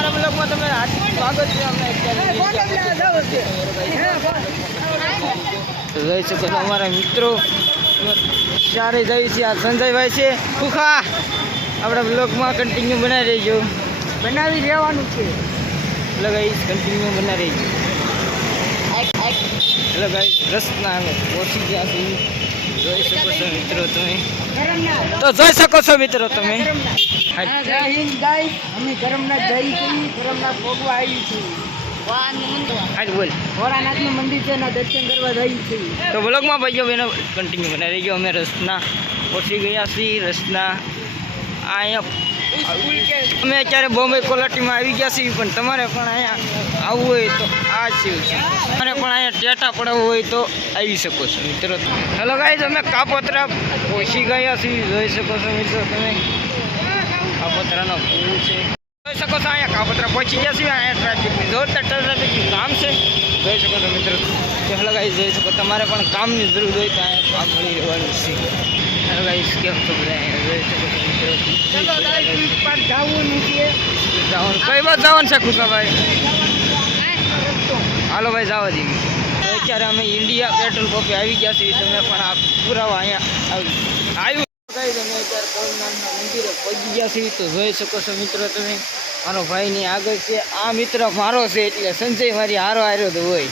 અમારા બ્લોગમાં તમે હાર્દિક સ્વાગત છે અમે અત્યારે. તો જોઈ શકો છો. અમારા મિત્રો ચારે જઈ છે આ સંજયભાઈ છે. ખુખા આપણા બ્લોગમાં કન્ટિન્યુ બનાવી રહીજો બનાવી રહેવાનું છે. એટલે ગાઈસ કન્ટિન્યુ બનાવી રહીજો એટલે ગાઈસ રસના અમે પહોંચી ગયા છીએ. જોઈ શકો છો મિત્રો તમે તો જોઈ શકો છો મિત્રો તમે. જય હિન્દ ગાઈસ. અમે કરમનાથ જઈ છીએ કરમનાથ ભોગવા આવી છીએ. આજ બોલ. મંદિર છે એના દર્શન કરવા જઈ છીએ. તો બ્લોગમાં ભાઈઓ બહેનો કન્ટિન્યુ બનાવી રહીજો અમે રસના પહોંચી ગયા છીએ રસના અહીંયા અમે અત્યારે બોમ્બે કોલાટીમાં આવી ગયા છીએ પણ તમારે પણ અહીંયા આવવું હોય તો છે. પણ અહીંયા ટેટા પડવું હોય તો આવી શકો છો મિત્રો. હેલો ગાઈઝ અમે કાપોતરા પહોંચી ગયા છીએ. જોઈ શકો છો મિત્રો તમે? કાપોતરાનો પુલ છે. જોઈ શકો છો અહીંયા કાપોતરા પહોંચી ગયા છીએ. અહીંયા ટ્રાફિકની જોરદાર ટ્રાફિકનું કામ છે. જોઈ શકો છો મિત્રો. હેલો ગાઈઝ જોઈ શકો. તમારે પણ કામની જરૂર હોય તો અહીંયા કામ મળી રહેવાનું છે. હેલો ગાઈઝ કેમ તો બધા? જોઈ શકો છો મિત્રો. જવાનું કઈ વાત જવાનું છે ખુકાભાઈ હાલો ભાઈ જવા દઈએ અત્યારે અમે ઇન્ડિયા પેટ્રોલ પંપે આવી ગયા છીએ. તમે પણ આ પુરાવા અહીંયા આવી- આવ્યું. કઈ તમે અત્યારે કરુણાના મંદિરે પહોંચી ગયા છીએ. તો જોઈ શકો છો મિત્રો તમે. મારો ભાઈની આગળ છે. આ મિત્ર મારો છે એટલે સંજય મારી હારો હાર્યો તો હોય.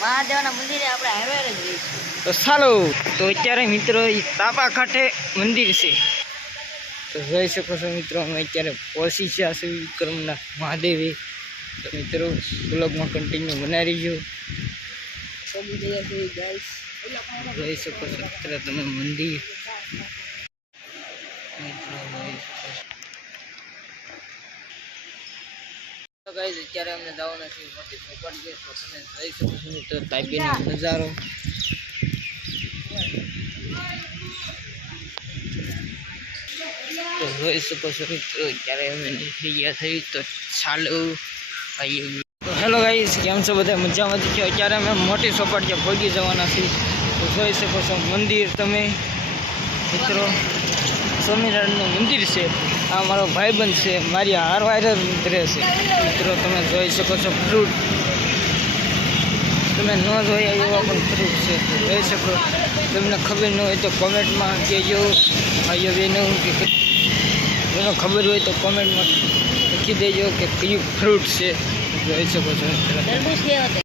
મહાદેવના મંદિરે આપણે જ તો ચાલો. તો અત્યારે મિત્રો એ તાપા કાંઠે મંદિર છે. તો જોઈ શકો છો મિત્રો અમે અત્યારે પહોંચી ગયા છે વિક્રમના મહાદેવે. તો મિત્રો બ્લોગમાં કન્ટિન્યુ બનાવી રહીજો જોઈ શકો છો મિત્રો, તમે મંદિર. અત્યારે અમને જવાના છે નજારો. જોઈ શકો છો મિત્રો, અત્યારે અમે નીકળી ગયા થઈ તો ચાલો. ભાઈ તો હેલો ગાઈસ કેમ છો બધા? મજામાં જ છો? અત્યારે અમે મોટી સોપાટીએ ભોગી જવાના છીએ. તો જોઈ શકો છો, મંદિર તમે. મિત્રો, સ્વામિનારાયણનું મંદિર છે. આ મારો ભાઈબંધ છે, મારી હાર વાયર રહે છે. મિત્રો, તમે જોઈ શકો છો ફ્રૂટ તમે ન જોયા એવા પણ ફ્રૂટ છે. જોઈ શકો. તમને ખબર ન હોય તો કોમેન્ટમાં કહેજો. ભાઈઓ, બહેનો, કે ખબર હોય તો કોમેન્ટમાં લખી દેજો કે કયું ફ્રૂટ છે જોઈ શકો છો. તરબૂચ તે